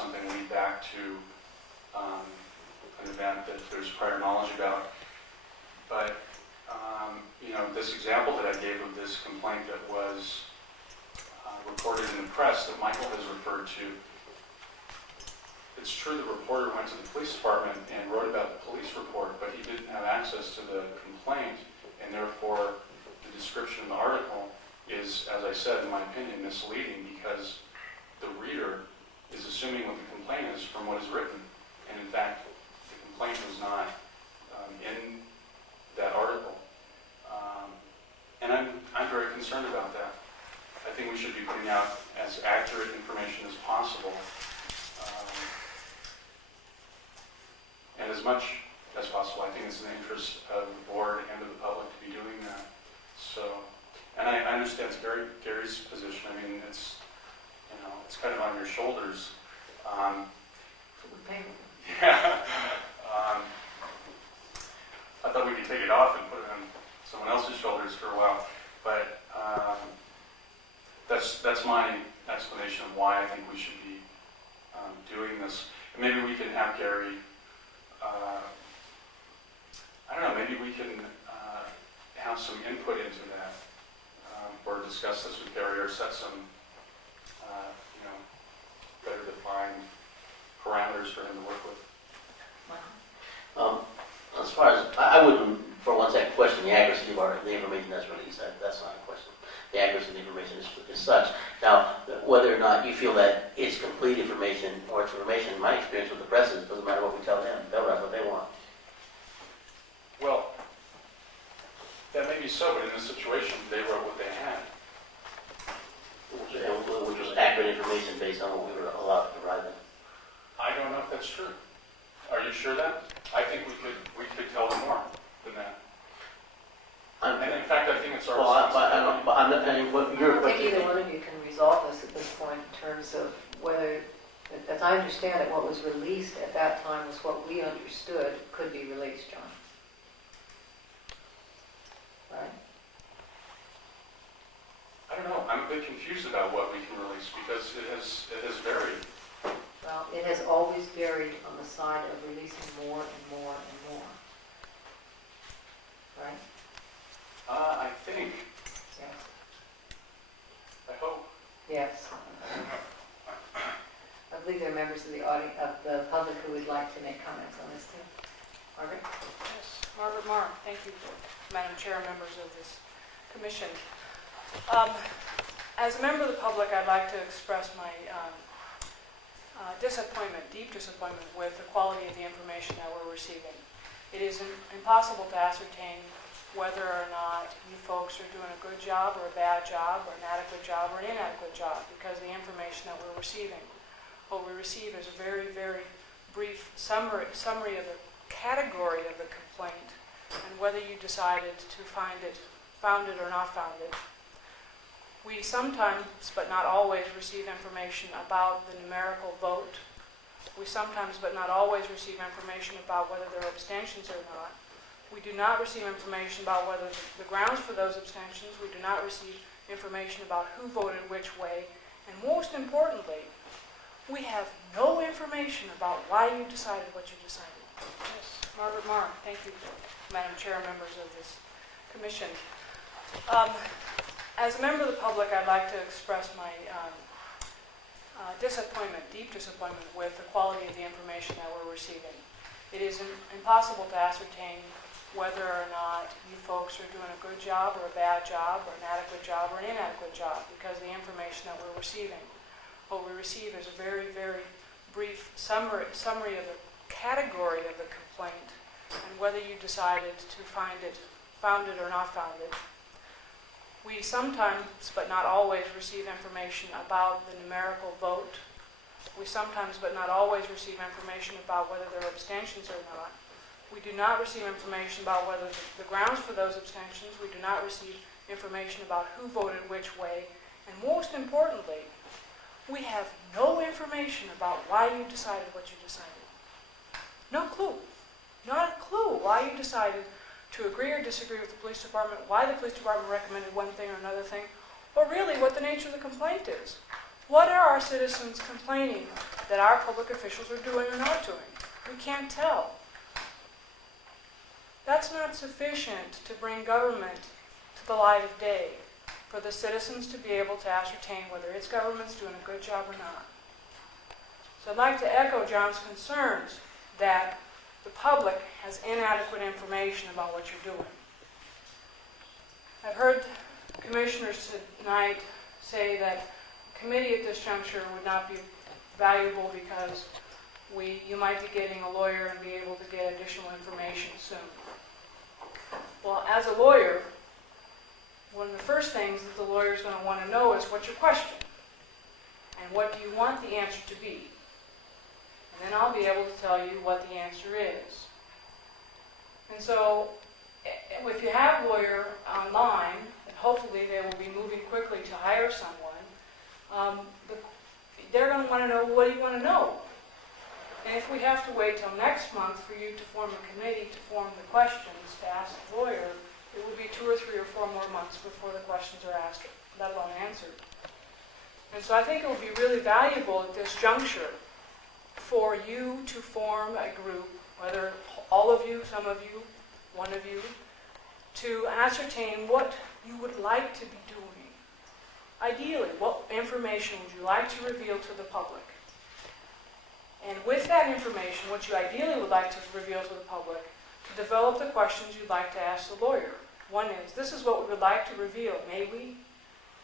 something lead back to an event that there's prior knowledge about. But you know, this example that I gave of this complaint that was reported in the press that Michael has referred to, it's true the reporter went to the police department and wrote about the police report, but he didn't have access to the complaint, and therefore the description of the article is, as I said, in my opinion, misleading, because the reader is assuming what the complaint is from what is written, and in fact the complaint was not in that article. And I'm very concerned about that. I think we should be putting out as accurate information as possible, and as much as possible. I think it's in the interest of the board and of the public to be doing that. So, and I understand it's Gary's position. I mean, it's, you know, it's kind of on your shoulders. Yeah. I thought we could take it off and put it on someone else's shoulders for a while, but that's my explanation of why I think we should be doing this. And maybe we can have Gary, I don't know, maybe we can have some input into that, or discuss this with Gary, or set some, you know, better defined parameters for him to work with. As far as, I wouldn't for one second question the accuracy of the information that's released. That's not a question. The accuracy of the information is such. Now, whether or not you feel that it's complete information or it's information, in my experience with the press, it doesn't matter what we tell them. They'll write what they want. Well, that may be so, but in this situation, they wrote what they had. Which was accurate information based on what we were allowed to provide them. I don't know if that's true. Are you sure that? I think we could tell them more than that. And in fact, I think it's our responsibility. I don't think either one of you can resolve this at this point in terms of whether, as I understand it, what was released at that time was what we understood could be released, John. Right? I don't know. I'm a bit confused about what we can release because it has varied. Well, it has always varied on the side of releasing more and more and more. Right? I think. Yes. I hope. Yes. I believe there are members of the audience, of the public, who would like to make comments on this too. Margaret? Yes. Margaret Marr. Thank you, Madam Chair, members of this commission. As a member of the public, I'd like to express my disappointment, deep disappointment, with the quality of the information that we're receiving. It is impossible to ascertain whether or not you folks are doing a good job or a bad job or an adequate job or an inadequate job because of the information that we're receiving. What we receive is a very, very brief summary of the category of the complaint and whether you decided to found it or not found it. We sometimes, but not always, receive information about the numerical vote. We sometimes, but not always, receive information about whether there are abstentions or not. We do not receive information about whether the grounds for those abstentions. We do not receive information about who voted which way. And most importantly, we have no information about why you decided what you decided. Yes, Margaret Marr. Thank you, Madam Chair, members of this commission. As a member of the public, I'd like to express my disappointment, deep disappointment, with the quality of the information that we're receiving. It is impossible to ascertain whether or not you folks are doing a good job or a bad job or an adequate job or an inadequate job because of the information that we're receiving. What we receive is a very, very brief summary of the category of the complaint and whether you decided to found it or not found it. We sometimes, but not always, receive information about the numerical vote. We sometimes, but not always, receive information about whether there are abstentions or not. We do not receive information about whether the grounds for those abstentions. We do not receive information about who voted which way. And most importantly, we have no information about why you decided what you decided. No clue. Not a clue why you decided to agree or disagree with the police department, why the police department recommended one thing or another thing, or really what the nature of the complaint is. What are our citizens complaining that our public officials are doing or not doing? We can't tell. That's not sufficient to bring government to the light of day for the citizens to be able to ascertain whether its government's doing a good job or not. So I'd like to echo John's concerns that the public has inadequate information about what you're doing. I've heard commissioners tonight say that a committee at this juncture would not be valuable because you might be getting a lawyer and be able to get additional information soon. Well, as a lawyer, one of the first things that the lawyer is going to want to know is what's your question? And what do you want the answer to be? And then I'll be able to tell you what the answer is. And so, if you have a lawyer online, and hopefully they will be moving quickly to hire someone, they're going to want to know, what do you want to know? And if we have to wait till next month for you to form a committee to form the questions to ask the lawyer, it will be 2 or 3 or 4 more months before the questions are asked, let alone answered. And so I think it will be really valuable at this juncture for you to form a group, whether all of you, some of you, one of you, to ascertain what you would like to be doing. Ideally, what information would you like to reveal to the public? And with that information, what you ideally would like to reveal to the public, to develop the questions you'd like to ask the lawyer. One is, this is what we would like to reveal. May we?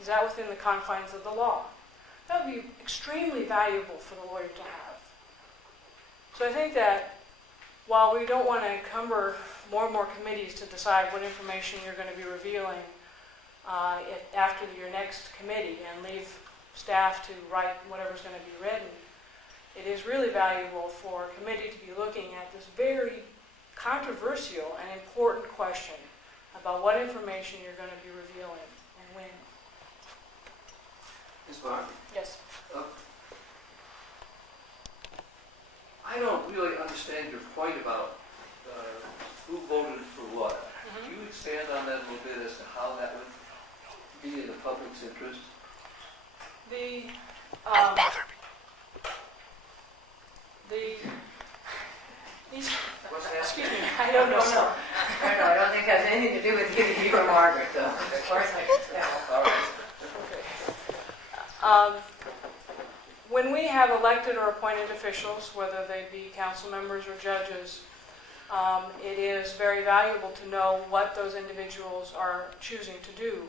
Is that within the confines of the law? That would be extremely valuable for the lawyer to have. So I think that while we don't want to encumber more and more committees to decide what information you're going to be revealing after your next committee and leave staff to write whatever's going to be written, it is really valuable for a committee to be looking at this very controversial and important question about what information you're going to be revealing and when. Ms. Barr? Yes. I don't really understand your point about who voted for what. Mm-hmm. Could you expand on that a little bit as to how that would be in the public's interest? Excuse me, I don't know. No, I don't think it has anything to do with either you or Margaret, though, as far as I can tell. All right. Okay. When we have elected or appointed officials, whether they be council members or judges, it is very valuable to know what those individuals are choosing to do.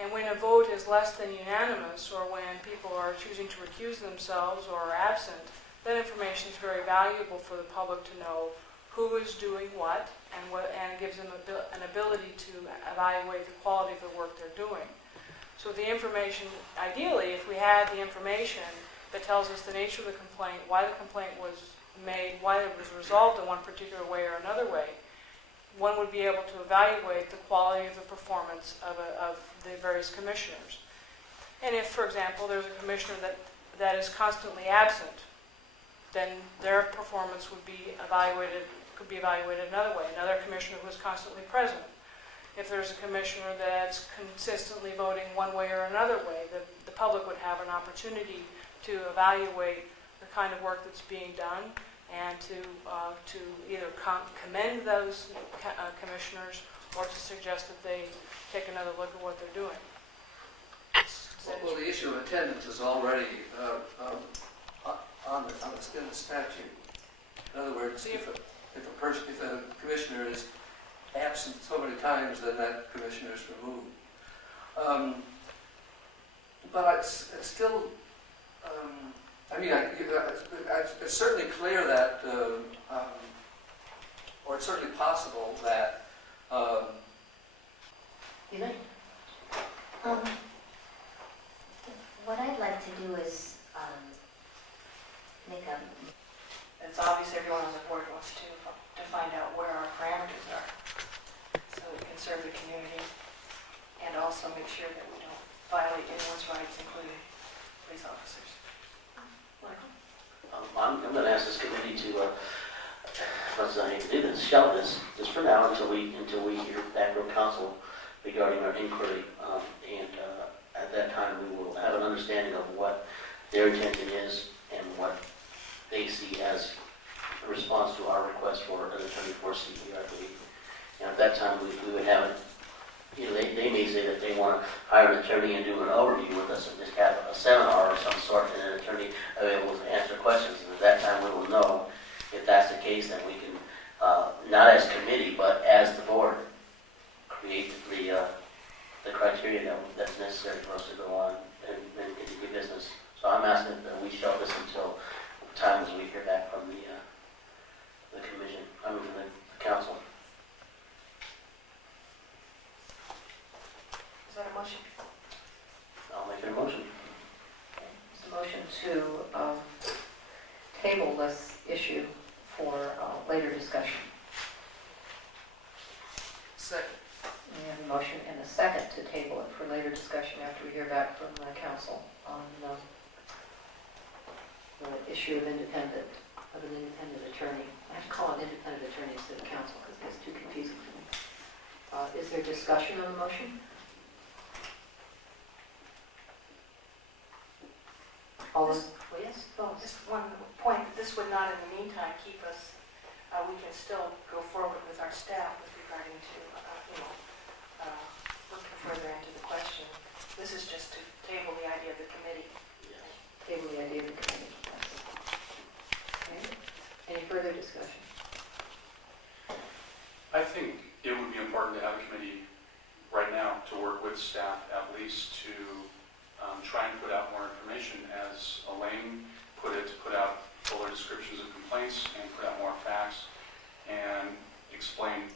And when a vote is less than unanimous, or when people are choosing to recuse themselves or are absent, that information is very valuable for the public to know who is doing what, and it gives them an ability to evaluate the quality of the work they're doing. So the information, ideally, if we had the information that tells us the nature of the complaint, why the complaint was made, why it was resolved in one particular way or another way, one would be able to evaluate the quality of the performance of the various commissioners. And if, for example, there's a commissioner that is constantly absent, then their performance could be evaluated another way. Another commissioner who is constantly present. If there's a commissioner that's consistently voting one way or another way, the public would have an opportunity to evaluate the kind of work that's being done and to either commend those commissioners or to suggest that they take another look at what they're doing. Well, the issue of attendance is already in the statute. In other words, if a commissioner is absent so many times, then that commissioner is removed. But it's still, it's certainly clear that, or it's certainly possible that. What I'd like to do is make a. It's obvious everyone on the board wants to find out where our parameters are, so we can serve the community and also make sure that we don't violate anyone's rights, including police officers. I'm going to ask this committee to, I hate to do this, shelve this just for now until we hear back from council regarding our inquiry, and at that time we will have an understanding of what their intention is and what they see as a response to our request for an attorney for CPRB. And at that time, we would have it. They may say that they want to hire an attorney and do an overview with us and just have a seminar of some sort and an attorney available to answer questions. And at that time, we will know if that's the case, then we can, not as committee, but as the board, create the criteria that's necessary for us to go on and continue business. So I'm asking that we shelve this until the time as we hear back from the commission, from the council. Is that a motion? I'll make a motion. It's a motion to table this issue for later discussion. Second. We have a motion and a second to table it for later discussion after we hear back from the council on the issue of an independent attorney. I have to call it independent attorney instead of council because it gets too confusing for me. Is there discussion on the motion? All those, well, yes, those. Just one point, that this would not in the meantime keep us, we can still go forward with our staff with regarding to, looking further into the question. This is just to table the idea of the committee. Table the idea of the committee. Okay. Any further discussion? I think it would be important to have a committee right now to work with staff at least to try and put out more information, as Elaine put it, to put out fuller descriptions of complaints and put out more facts and explain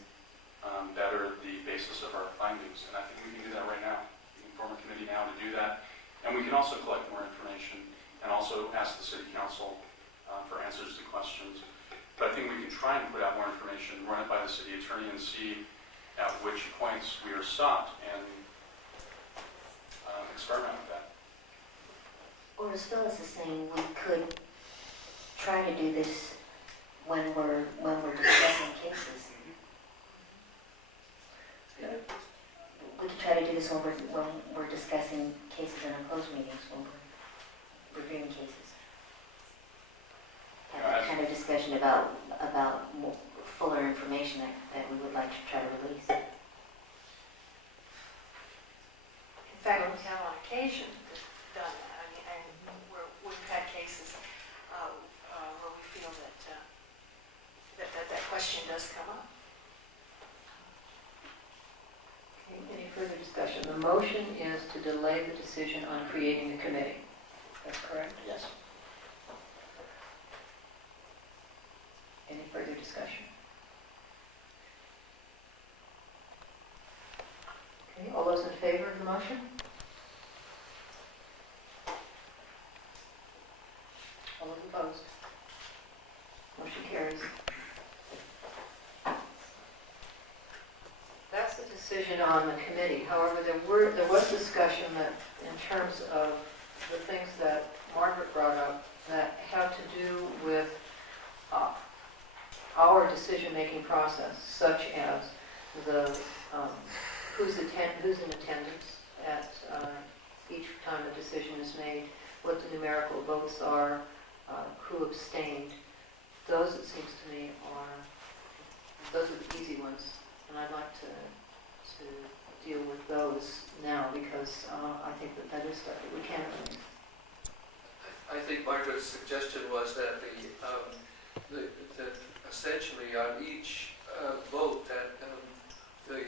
better the basis of our findings. And I think we can do that right now. We can form a committee now to do that. And we can also collect more information and also ask the City Council for answers to questions. But I think we can try and put out more information, run it by the City Attorney and see at which points we are stopped and experiment with that. Or as Phyllis is saying, we could try to do this when we're discussing cases. We could try to do this when we're discussing cases in our closed meetings, when we're reviewing cases. Have that kind of discussion about more, fuller information that we would like to try to release. In fact, we have on occasion done that. I mean, and we've had cases where we feel that question does come up. Okay, any further discussion? The motion is to delay the decision on creating the committee. That's correct? Yes. Any further discussion? Okay, all those in favor of the motion? All those opposed? Motion carries. That's the decision on the committee. However, there was discussion that in terms of the things that Margaret brought up that have to do with our decision-making process, such as the who's in attendance at each time a decision is made, what the numerical votes are, who abstained. Those, it seems to me, those are the easy ones, and I'd like to deal with those now because I think that is stuff that we can release. I think Margaret's suggestion was that that essentially on each vote that the